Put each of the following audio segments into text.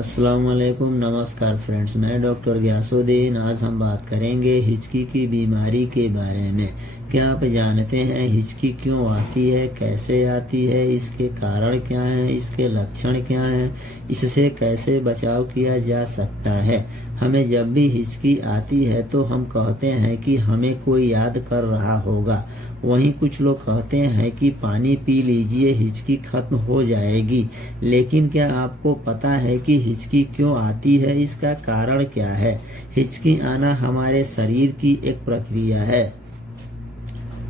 अस्सलाम वालेकुम, नमस्कार फ्रेंड्स। मैं डॉक्टर गयासुद्दीन। आज हम बात करेंगे हिचकी की बीमारी के बारे में। क्या आप जानते हैं हिचकी क्यों आती है, कैसे आती है, इसके कारण क्या हैं, इसके लक्षण क्या हैं, इससे कैसे बचाव किया जा सकता है। हमें जब भी हिचकी आती है तो हम कहते हैं कि हमें कोई याद कर रहा होगा। वहीं कुछ लोग कहते हैं कि पानी पी लीजिए, हिचकी खत्म हो जाएगी। लेकिन क्या आपको पता है कि हिचकी क्यों आती है, इसका कारण क्या है? हिचकी आना हमारे शरीर की एक प्रक्रिया है।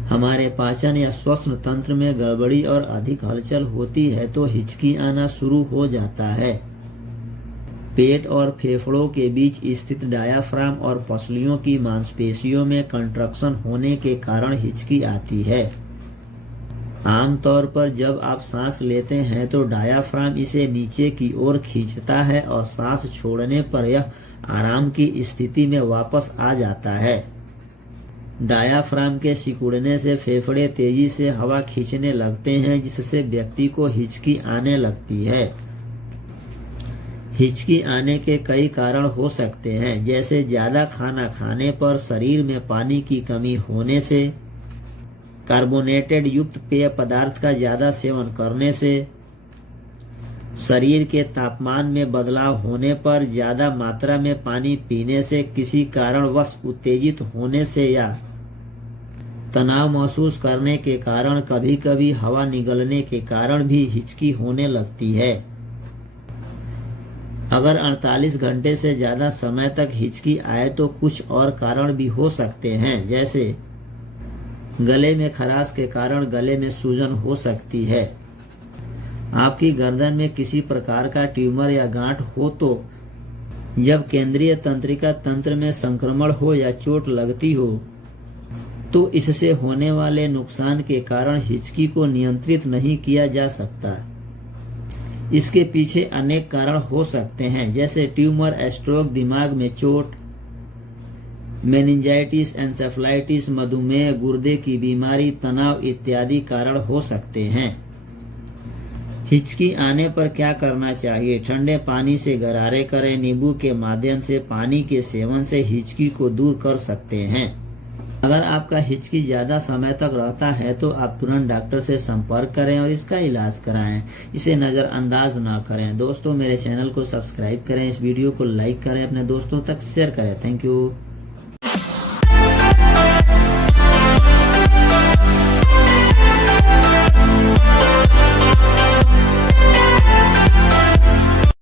हमारे पाचन या श्वसन तंत्र में गड़बड़ी और अधिक हलचल होती है तो हिचकी आना शुरू हो जाता है। पेट और फेफड़ों के बीच स्थित डायाफ्राम और पसलियों की मांसपेशियों में कंट्रक्शन होने के कारण हिचकी आती है। आमतौर पर जब आप सांस लेते हैं तो डायाफ्राम इसे नीचे की ओर खींचता है और सांस छोड़ने पर यह आराम की स्थिति में वापस आ जाता है। डायाफ्राम के सिकुड़ने से फेफड़े तेजी से हवा खींचने लगते हैं, जिससे व्यक्ति को हिचकी आने लगती है। हिचकी आने के कई कारण हो सकते हैं, जैसे ज्यादा खाना खाने पर, शरीर में पानी की कमी होने से, कार्बोनेटेड युक्त पेय पदार्थ का ज्यादा सेवन करने से, शरीर के तापमान में बदलाव होने पर, ज्यादा मात्रा में पानी पीने से, किसी कारणवश उत्तेजित होने से या तनाव महसूस करने के कारण, कभी कभी हवा निगलने के कारण भी हिचकी होने लगती है। अगर 48 घंटे से ज्यादा समय तक हिचकी आए तो कुछ और कारण भी हो सकते हैं, जैसे गले में खराश के कारण गले में सूजन हो सकती है। आपकी गर्दन में किसी प्रकार का ट्यूमर या गांठ हो तो, जब केंद्रीय तंत्रिका तंत्र में संक्रमण हो या चोट लगती हो तो इससे होने वाले नुकसान के कारण हिचकी को नियंत्रित नहीं किया जा सकता। इसके पीछे अनेक कारण हो सकते हैं, जैसे ट्यूमर, स्ट्रोक, दिमाग में चोट, मेनिंजाइटिस, एंसेफेलाइटिस, मधुमेह, गुर्दे की बीमारी, तनाव इत्यादि कारण हो सकते हैं। हिचकी आने पर क्या करना चाहिए? ठंडे पानी से गरारे करें। नींबू के माध्यम से पानी के सेवन से हिचकी को दूर कर सकते हैं। अगर आपका हिचकी ज्यादा समय तक रहता है तो आप तुरंत डॉक्टर से संपर्क करें और इसका इलाज कराएं। इसे नजरअंदाज ना करें। दोस्तों, मेरे चैनल को सब्सक्राइब करें, इस वीडियो को लाइक करें, अपने दोस्तों तक शेयर करें। Thank you.